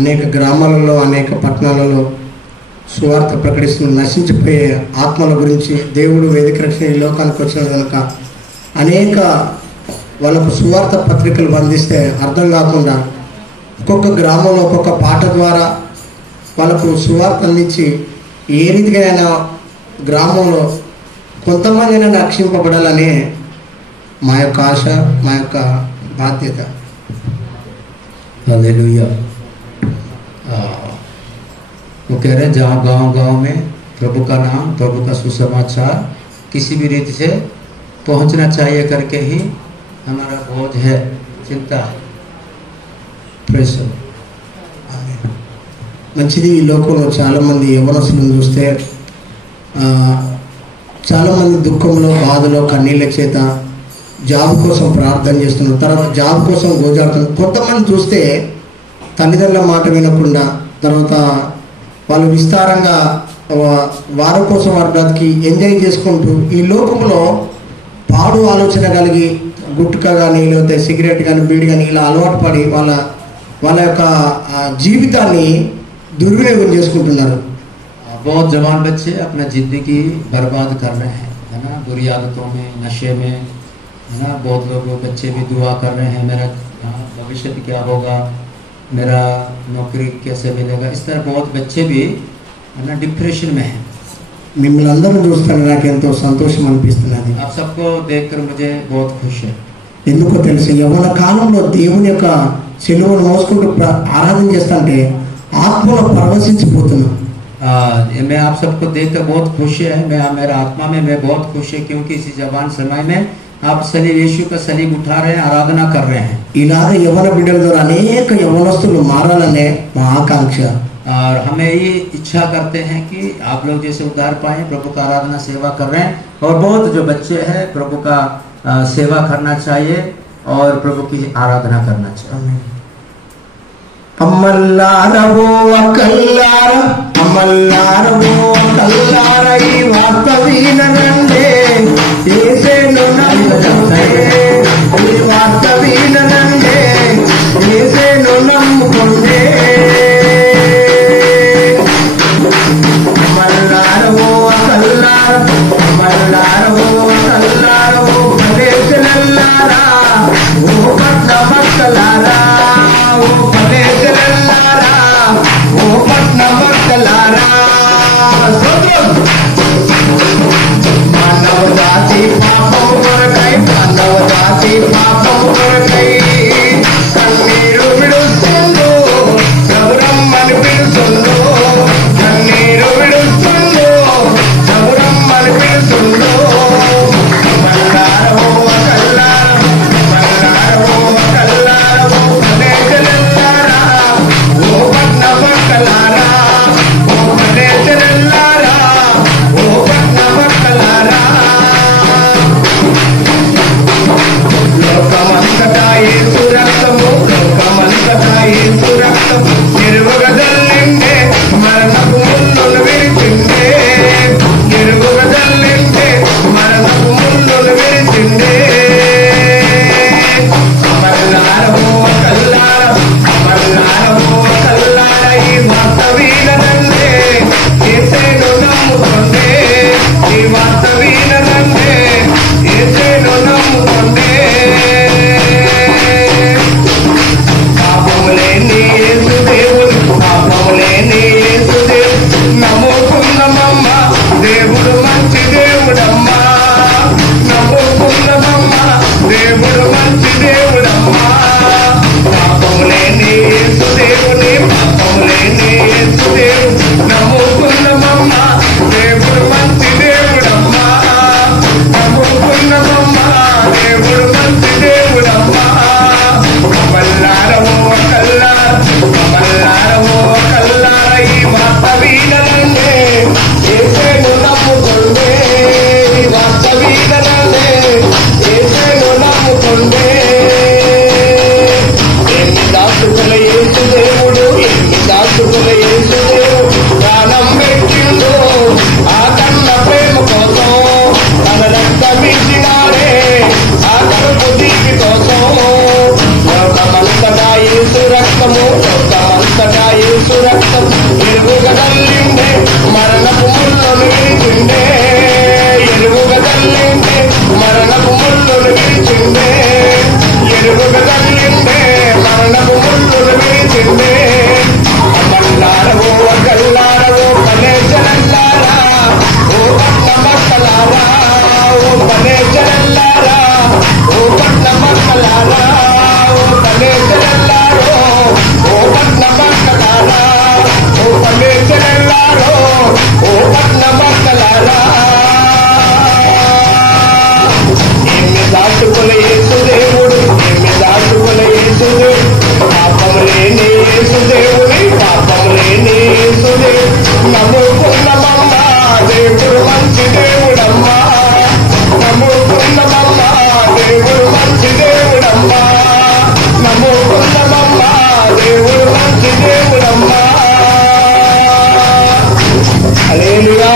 అనేక గ్రామాలలో అనేక పట్టణాలలో సువార్త ప్రకటిస్తున్న నశించిపోయే ఆత్మల గురించి దేవుడు వేదిక రక్షణ ఈ లోకానికి వచ్చిన కనుక అనేక వాళ్ళకు సువార్త పత్రికలు అందిస్తే అర్థం కాకుండా ఒక్కొక్క గ్రామంలో ఒక్కొక్క పాట ద్వారా వాళ్ళకు సువార్త అందించి ఏ రీతిగా గ్రామంలో కొంతమందిని రక్షింపబడాలనే మా యొక్క ఆశ, మా యొక్క బాధ్యత. हालेलुया। वो कह रहे हैं जहाँ गांव-गांव में प्रभु का नाम, प्रभु का सुसमाचार किसी भी रीति से पहुंचना चाहिए करके ही हमारा बोझ है, चिंता है। Praise the Lord. మంచిది. ఈ లోకంలో చాలామంది యవనస్తులను చూస్తే చాలామంది దుఃఖంలో, బాధలో, కన్నీళ్ళ చేత జాబ్ కోసం ప్రార్థన చేస్తున్నారు, తర్వాత జాబ్ కోసం గోజాడుతున్నారు. కొంతమంది చూస్తే తల్లిదండ్రుల మాట వినకుండా తర్వాత వాళ్ళు విస్తారంగా వారి కోసం వారి బ్రతికి ఎంజాయ్ చేసుకుంటూ ఈ లోకంలో పాడు ఆలోచన కలిగి గుట్కా కానీ లేకపోతే సిగరెట్ కానీ బీడి కానీ ఇలా అలవాటు పడి వాళ్ళ యొక్క జీవితాన్ని దుర్వినియోగం చేసుకుంటున్నారు. बहुत जवान बच्चे अपना जिंदगी बर्बाद कर रहे हैं, है ना, बुरी आदतों में, नशे में, है ना। बहुत लोग बच्चे भी दुआ कर रहे हैं मेरा भविष्य क्या होगा, मेरा नौकरी कैसे मिलेगा। इस तरह बहुत बच्चे भी, है ना, डिप्रेशन में हैं। మిమ్మల్ని అందరూ చూస్తాను నాకు ఎంతో సంతోషం అనిపిస్తున్నది. आप सबको देखकर मुझे बहुत खुश है। ఎందుకో తెలుసు, యవ్వన కాలంలో దేవుని యొక్క సిలువను మోసుకుంటూ ఆరాధన చేస్తుంటే ఆత్మలో పరవశించిపోతున్నాం. मैं आप सबको देखकर बहुत खुश है, मेरा आत्मा में मैं बहुत खुश है, क्योंकि इसी जवान समय में आप सलीब यीशु का सलीब उठा रहे हैं, आराधना कर रहे हैं। ఇలాగ యవ్వన బిడ్డల ద్వారా అనేక యవ్వనస్తులు మారాలనే మా ఆకాంక్ష. और हमें ये इच्छा करते हैं कि आप लोग जैसे उद्धार पाएं, प्रभु का आराधना सेवा कर रहे हैं, और बहुत जो बच्चे हैं प्रभु का सेवा करना चाहिए और प्रभु की आराधना करना चाहिए। అమ్మల్లారవో అక్కల్లార, అమ్మల్లారవో అక్కల్లార, ఈ వార్త వినండి, యేసును నమ్ముకుంటే, ఈ వార్త వినండి, యేసును నమ్ముకుంటే. అమ్మల్లారవో అక్కల్లార, అమ్మల్లారవో అక్కల్లార, ఓ ప్రదేశనల్లారా, ఓ పట్న మక్కలారా, ఓ ప్రదేశనల్లారా, ఓ పట్న మక్కలారా. మానవ జాతి పాపం కొరకై, మానవ జాతి పాపం కొరకై కన్నీరు విడుస్తుందో, ప్రభురమ్మని పిలుస్తుందో, కన్నీరు విడుస్తుందో, ప్రభురమ్మని పిలుస్తుందో. మల్లారో కల్లారో, మల్లారో కల్లారో, ప్రదేశనల్లారా, ఓ పట్న మక్కలారా, ఓ ప్రదేశనల్లారా, ఓ పట్న మక్కలారా. లోకమంతటా యేసు రక్తము, లోకమంతటా యేసు రక్తము నిరుగదల్లిండే, మరణపు ముళ్ళును విరిచిండే, నిరుగదల్లిండే, మరణపు ముళ్ళును విరిచిండే. అమరనారో కల్లార, అమరనారో కల్లార, ఈ వార్త వినండి, యేసును నమ్ముకోండి, ఈ వార్త వినండి, యేసును నమ్ముకోండి. పాపము లేని యేసు ఎరువుగదల్లిండే మరణపు ముళ్ళను విరిచిండే ఎరువుగదల్లిండే మరణపు ముళ్ళను విరిచిండే ఎరువుగదల్లిండే మరణపు ముళ్ళను విరిచిండే అమ్మల్లారవో అక్కల్లారవో పలే జనల్లారా ఓ పట్న మక్కలారా ఓ పలే జనల్లారా ఓ పట్న మక్కలారా ఓ పలే జనల్లారో ఓ పట్న మక్కలారా ఓ పలే జనల్లారో ఓ పట్న మక్కలారా ఏమి దాచుకునే యేసుదేవుడు ఏమి దాచుకునే యేసుదేవుడు పాపం లేని యేసుదేవుని పాపం లేని యేసుదేవుడు నమ్ముకున్నమమ్మా దేవుడు మంచి దేవుడమ్మా నమ్ముకున్నమమ్మా దేవుడు మంచి దేవుడమ్మా నమ్ముకున్నమమ్మా దేవుడు మంచి దేవుడమ్మా హల్లెలూయా.